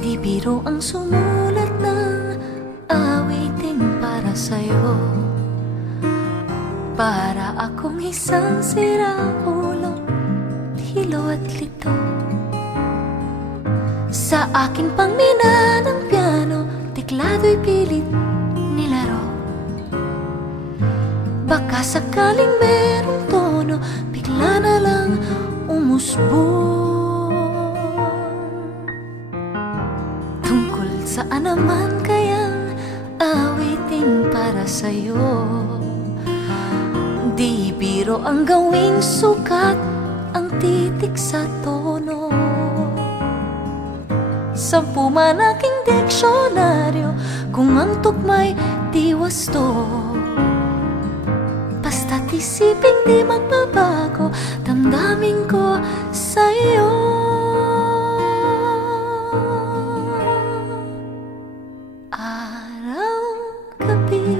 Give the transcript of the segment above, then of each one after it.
Di biro ang sumulat ng awiting para sa'yo. Para akong isang sirang-ulo, hilo at lito. Sa akin pang mina ng piano, tiklado'y pilit nilaro. Baka sakaling merong tono, bigla na lang umusbong. Tungkol saan naman kayang awitin para sa'yo? Di biro ang gawing sukat, ang titik sa tono. 10 man aking diksyonaryo, kung ang tugma'y di wasto. Basta't isiping di magbabago, damdamin ko sa'yo. Araw, gabi,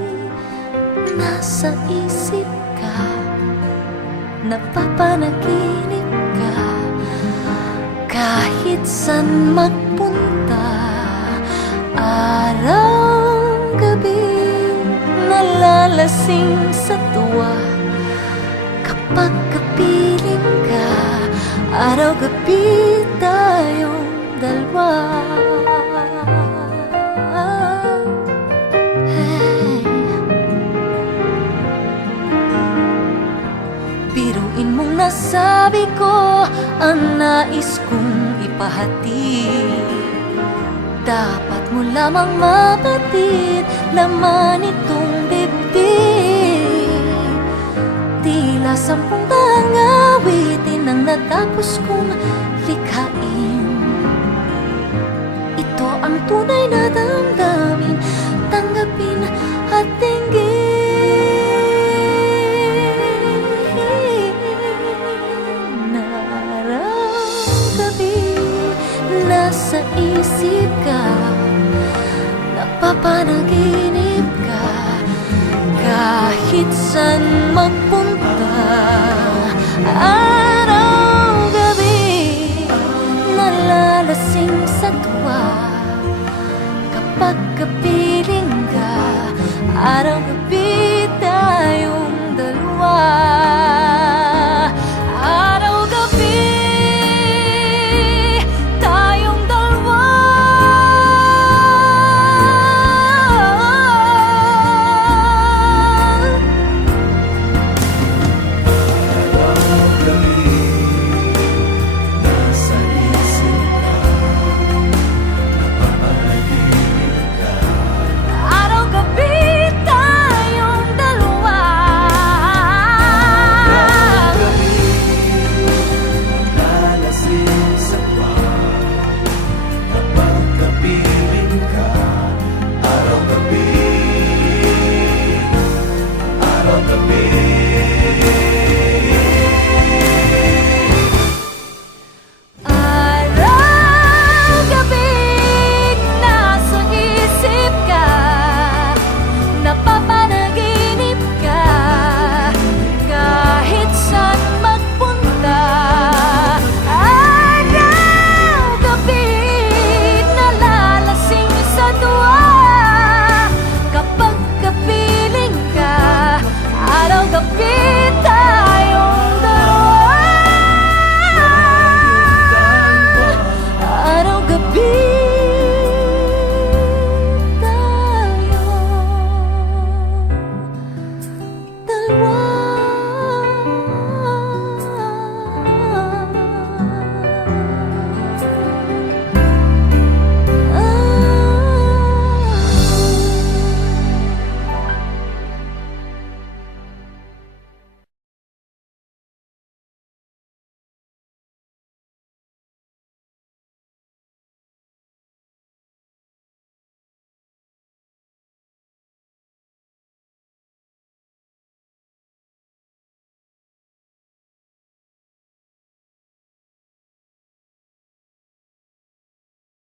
nasa isip ka, napapanaginip ka. Kahit san magpunta, araw, gabi, nalalasing sa tuwa. Kapag kapiling ka, araw, gabi, tayong dalawa. Hey. Biruin mong nasabi ko ang nais kong ipahatid. Dapat mo lamang mapatid, laman itong dibdib. Tila 10 daang awitin ang natapos kong likhain. Ito ang tunay na damdamin, tanggapin at tinggin. Nasa isip ka, napapanaginip ka. Kahit san magpunta, araw, gabi, nalalasing sa tuwa. Kapag gabi